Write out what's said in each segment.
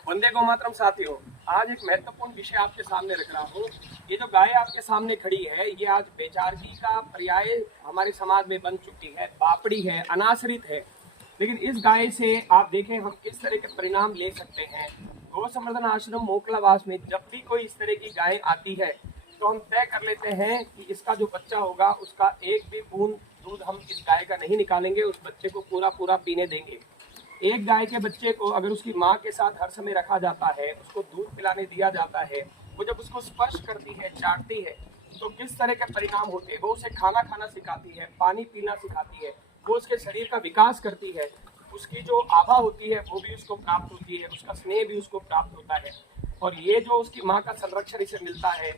वंदे गौ मातरम साथियों, आज एक महत्वपूर्ण विषय आपके सामने रख रहा हूँ। ये जो गाय आपके सामने खड़ी है, ये आज बेचारगी का पर्याय हमारे समाज में बन चुकी है। बापड़ी है, अनाश्रित है। लेकिन इस गाय से आप देखें हम किस तरह के परिणाम ले सकते हैं। गौ संवर्धन आश्रम मोकलावास में जब भी कोई इस तरह की गाय आती है तो हम तय कर लेते हैं कि इसका जो बच्चा होगा उसका एक भी बूंद दूध हम इस गाय का नहीं निकालेंगे, उस बच्चे को पूरा पूरा पीने देंगे। एक गाय के बच्चे को अगर उसकी माँ के साथ हर समय रखा जाता है, उसको दूध पिलाने दिया जाता है, वो जब उसको स्पर्श करती है, चाटती है, तो किस तरह के परिणाम होते हैं। वो उसे खाना खाना सिखाती है, पानी पीना सिखाती है, वो उसके शरीर का विकास करती है, उसकी जो आभा होती है वो भी उसको प्राप्त होती है, उसका स्नेह भी उसको प्राप्त होता है। और ये जो उसकी माँ का संरक्षण इसे मिलता है,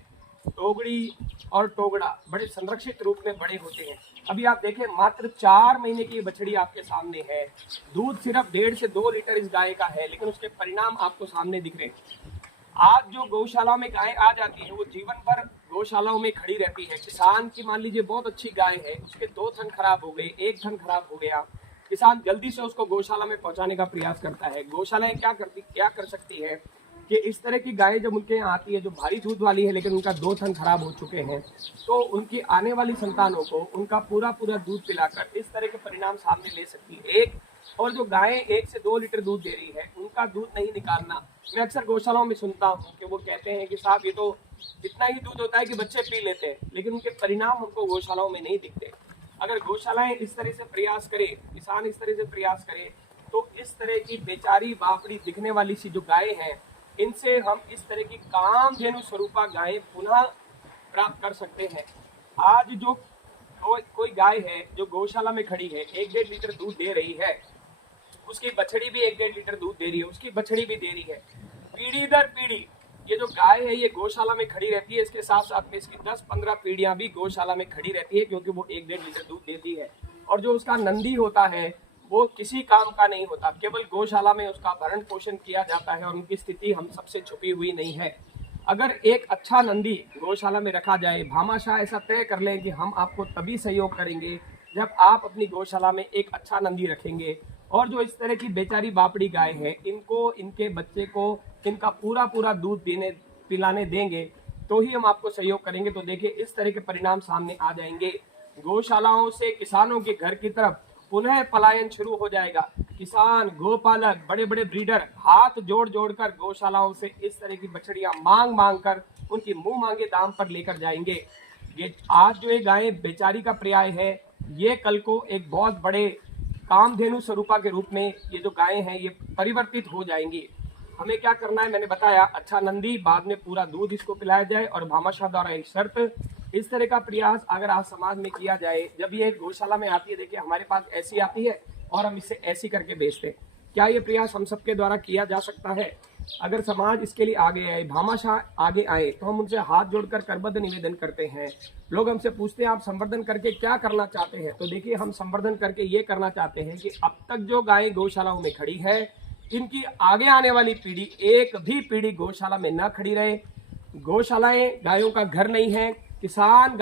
टोगड़ी और टोगड़ा बड़े संरक्षित रूप में बड़े होते हैं। अभी आप देखें, मात्र 4 महीने की बछड़ी आपके सामने है। दूध सिर्फ 1.5 से 2 लीटर इस गाय का है, लेकिन उसके परिणाम आपको सामने दिख रहे हैं। आज जो गौशाला में गाय आ जाती है वो जीवन भर गौशालाओं में खड़ी रहती है। किसान की मान लीजिए बहुत अच्छी गाय है, उसके 2 थन खराब हो गए, 1 थन खराब हो गया, किसान जल्दी से उसको गौशाला में पहुंचाने का प्रयास करता है। गौशालाएं क्या कर सकती है कि इस तरह की गायें जब उनके यहाँ आती है जो भारी दूध वाली है लेकिन उनका 2 थन खराब हो चुके हैं, तो उनकी आने वाली संतानों को उनका पूरा पूरा दूध पिलाकर इस तरह के परिणाम सामने ले सकती है। एक और जो गायें 1 से 2 लीटर दूध दे रही है उनका दूध नहीं निकालना, मैं अक्सर गौशालाओं में सुनता हूँ कि वो कहते हैं कि साहब ये तो इतना ही दूध होता है कि बच्चे पी लेते हैं, लेकिन उनके परिणाम हमको गौशालाओं में नहीं दिखते। अगर गौशालाएं इस तरह से प्रयास करें, किसान इस तरह से प्रयास करें, तो इस तरह की बेचारी बापड़ी दिखने वाली सी जो गायें हैं, इनसे हम इस तरह की कामधेनु स्वरूपा गायें पुनः प्राप्त कर सकते हैं। आज जो कोई गाय है जो गौशाला में खड़ी है, 1-1.5 लीटर दूध दे रही है, उसकी बछड़ी भी 1-1.5 लीटर दूध दे रही है, उसकी बछड़ी भी दे रही है। पीढ़ी दर पीढ़ी ये जो गाय है ये गौशाला में खड़ी रहती है, इसके साथ साथ में इसकी 10-15 पीढ़ियां भी गौशाला में खड़ी रहती है, क्योंकि वो 1-1.5 लीटर दूध देती है। और जो उसका नंदी होता है वो किसी काम का नहीं होता, केवल गौशाला में उसका भरण पोषण किया जाता है और उनकी स्थिति हम सबसे छुपी हुई नहीं है। अगर एक अच्छा नंदी गौशाला में रखा जाए, भामाशाह ऐसा तय कर लें कि हम आपको तभी सहयोग करेंगे जब आप अपनी गौशाला में एक अच्छा नंदी रखेंगे। और जो इस तरह की बेचारी बापड़ी गाय है, इनको इनके बच्चे को इनका पूरा पूरा दूध देने पिलाने देंगे तो ही हम आपको सहयोग करेंगे। तो देखिए इस तरह के परिणाम सामने आ जाएंगे। गौशालाओं से किसानों के घर की तरफ पुनः पलायन शुरू हो जाएगा। किसान, गोपालक, बड़े बड़े ब्रीडर हाथ जोड़ जोड़ कर गौशालाओं से इस तरह की बछड़ियां मांग मांग कर उनकी मुंह मांगे दाम पर लेकर जाएंगे। ये आज जो ये गायें बेचारी का पर्याय है, ये कल को एक बहुत बड़े कामधेनु स्वरूपा के रूप में ये जो गायें हैं ये परिवर्तित हो जाएंगी। हमें क्या करना है, मैंने बताया, अच्छा नंदी, बाद में पूरा दूध इसको पिलाया जाए और भामाशाह द्वारा एक शर्त, इस तरह का प्रयास अगर आज समाज में किया जाए। जब ये गौशाला में आती है, देखिए हमारे पास ऐसी आती है और हम इसे ऐसी करके बेचते हैं। क्या ये प्रयास हम सबके द्वारा किया जा सकता है? अगर समाज इसके लिए आगे आए, भामाशाह आगे आए, तो हम उनसे हाथ जोड़कर करबद्ध निवेदन करते हैं। लोग हमसे पूछते हैं आप संवर्धन करके क्या करना चाहते हैं? तो देखिए हम संवर्धन करके ये करना चाहते हैं कि अब तक जो गायें गौशालाओं में खड़ी है, इनकी आगे आने वाली पीढ़ी एक भी पीढ़ी गौशाला में न खड़ी रहे। गौशालाएं गायों का घर नहीं है, किसान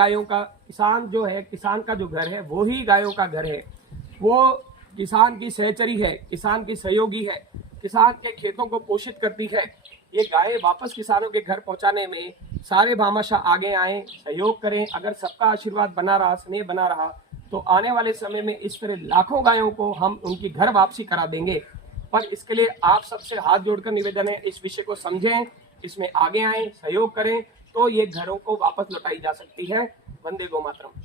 जो है, किसान का जो घर है वो ही गायों का घर है। वो किसान की सहचरी है, किसान की सहयोगी है, किसान के खेतों को पोषित करती है। ये गायें वापस किसानों के घर पहुंचाने में सारे भामाशाह आगे आए, सहयोग करें। अगर सबका आशीर्वाद बना रहा, स्नेह बना रहा, तो आने वाले समय में इस तरह लाखों गायों को हम उनकी घर वापसी करा देंगे। पर इसके लिए आप सबसे हाथ जोड़कर निवेदन है, इस विषय को समझें, इसमें आगे आएं, सहयोग करें, तो ये घरों को वापस लौटाई जा सकती है। वंदे गौ मातरम।